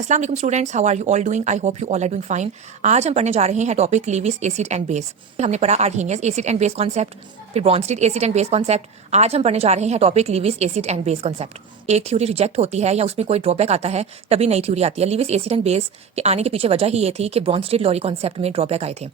अस्सलाम वालेकुम students, how are you all doing? I hope you all are doing fine. आज हम पढ़ने जा रहे हैं topic Lewis acid and base. हमने पढ़ा Arrhenius acid and base concept, फिर Bronsted acid and base concept. आज हम पढ़ने जा रहे हैं topic Lewis acid and base concept. एक थ्योरी रिजेक्ट होती है या उसमें कोई ड्रॉबैक आता है तभी नई थ्योरी आती है। लीविस एसिड एंड बेस के आने के पीछे वजह ही ये थी कि ब्रॉन्स्टेड लॉरी कॉन्सेप्ट में ड्रॉबैक आए थे।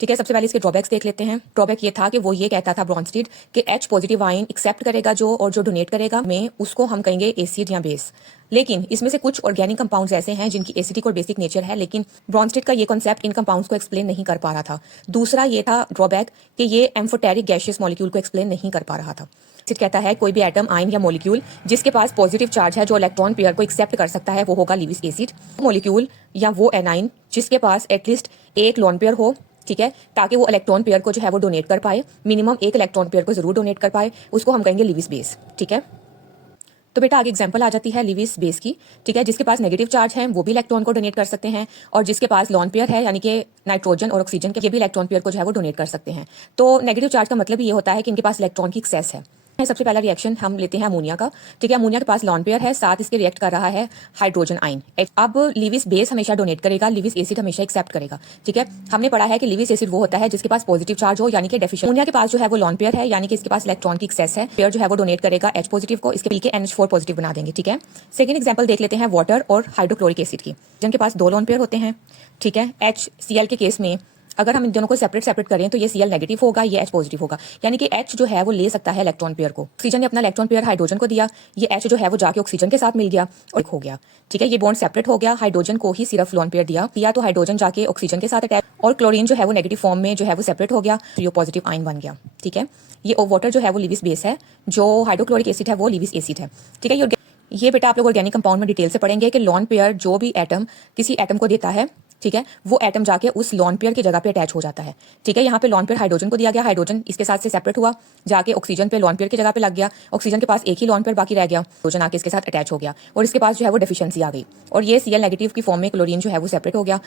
ठीक है, सबसे पहले इसके ड्रॉबैक्स देख लेते हैं। ड्रॉबैक ये था कि वो ये कहता था ब्रॉन्स्टेड कि H पॉजिटिव आयन एक्सेप्ट करेगा जो, और जो डोनेट करेगा में उसको हम कहेंगे एसिड या बेस। लेकिन इसमें से कुछ ऑर्गेनिक कंपाउंड्स ऐसे हैं जिनकी एसिडिक और बेसिक नेचर है, लेकिन ब्रॉन्स्टेड का ये कॉन्सेप्ट इन कंपाउंड्स को एक्सप्लेन नहीं कर पा रहा था। दूसरा ये था ड्रॉबैक कि ये एम्फोटेरिक गैशियस मॉलिक्यूल को एक्सप्लेन नहीं कर पा रहा था। एसिड कहता है कोई भी एटम, आयन या मॉलिक्यूल जिसके पास पॉजिटिव चार्ज है, जो इलेक्ट्रॉन पेयर को एक्सेप्ट कर सकता है, वो होगा लीविस एसिड। मॉलिक्यूल या वो एनाइन जिसके पास एटलीस्ट एक लोन पेयर हो, ठीक है, ताकि वो इलेक्ट्रॉन पेयर को जो है वो डोनेट कर पाए, मिनिमम एक इलेक्ट्रॉन पेयर को जरूर डोनेट कर पाए, उसको हम कहेंगे लीविस बेस। ठीक है, तो बेटा आगे एग्जांपल आ जाती है लीविस बेस की। ठीक है, जिसके पास नेगेटिव चार्ज है वो भी इलेक्ट्रॉन को डोनेट कर सकते हैं, और जिसके पास लॉन पेयर है यानी कि नाइट्रोजन और ऑक्सीजन के, ये भी इलेक्ट्रॉन पेयर को जो है वो डोनेट कर सकते हैं। तो नेगेटिव चार्ज का मतलब ये होता है कि इनके पास इलेक्ट्रॉन की एक्सेस है। सबसे पहला रिएक्शन हम लेते हैं अमोनिया का। ठीक है, अमोनिया के पास लॉन पेयर है, साथ इसके रिएक्ट कर रहा है हाइड्रोजन आयन। अब लीविस बेस हमेशा डोनेट करेगा, लीविस एसिड हमेशा एक्सेप्ट करेगा। ठीक है, हमने पढ़ा है कि लीविस एसिड वो होता है जिसके पास पॉजिटिव चार्ज हो यानी कि डेफिशिएंट। अमोनिया के पास जो है वो लॉन पेयर है यानी कि इसके पास इलेक्ट्रॉन की एक्सेस है, पेयर जो है वो डोनेट करेगा H पॉजिटिव को, इसके मिलके NH4 पॉजिटिव बना देंगे। ठीक है, सेकंड एग्जांपल देख लेते हैं वाटर और हाइड्रोक्लोरिक एसिड की, जिनके पास दो लॉन पेयर होते हैं। ठीक है, HCl के केस में अगर हम इन दोनों को सेपरेट करें तो ये Cl नेगेटिव होगा, ये H पॉजिटिव होगा, यानी कि H जो है वो ले सकता है इलेक्ट्रॉन पेयर को। ऑक्सीजन ने अपना इलेक्ट्रॉन पेयर हाइड्रोजन को दिया, ये H जो है वो जाके ऑक्सीजन के साथ मिल गया और हो गया। ठीक है, ये बॉन्ड सेपरेट हो गया, हाइड्रोजन को ही सिर्फ लोन पेयर दिया तो हाइड्रोजन जाके ऑक्सीजन के साथ अटैच, और क्लोरीन जो है वो नेगेटिव फॉर्म में जो है वो सेपरेट हो गया, तो ये पॉजिटिव आयन बन गया। ठीक है, ये वाटर जो है वो लीविस बेस है, जो हाइड्रोक्लोरिक एसिड है वो लीविस एसिड है। ठीक है, ये बेटा आप लोग ऑर्गेनिक कंपाउंड में डिटेल से पढ़ेंगे कि लॉन पेयर जो भी एटम किसी एटम को देता है, ठीक है, वो एटम जाके उस लॉन पेयर की जगह पे अटैच हो जाता है। ठीक है, यहाँ पे लॉन पेयर हाइड्रोजन को दिया गया, हाइड्रोजन इसके साथ से सेपरेट हुआ, जाके ऑक्सीजन पे लॉन पेयर की जगह पे लग गया, ऑक्सीजन के पास एक ही लॉन पेयर बाकी रह गया, हाइड्रोजन आके इसके साथ अटैच हो गया और इसके पास जो है वो डेफिशिएंसी आ गई, और ये Cl नेगेटिव की फॉर्म में क्लोरीन जो है वो सेपरेट हो गया।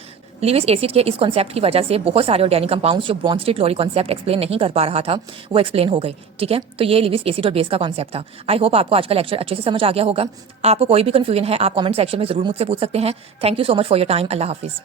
लीविस एसिड के इस कॉन्सेप्ट की वजह से बहुत सारे ऑर्गेनिक कंपाउंड्स जो ब्रॉन्स्टेड लॉरी कॉन्सेप्ट एक्सप्लेन नहीं कर पा रहा था वो एक्सप्लेन हो गई। ठीक है, तो ये लीविस एसिड और बेस का कॉन्सेप्ट था। आई होप आपको आज का लेक्चर अच्छे से समझ आ गया होगा। आपको कोई भी कंफ्यूजन है आप कमेंट सेक्शन में जरूर मुझसे पूछ सकते हैं। Thank you so much for your time. Allah Hafiz.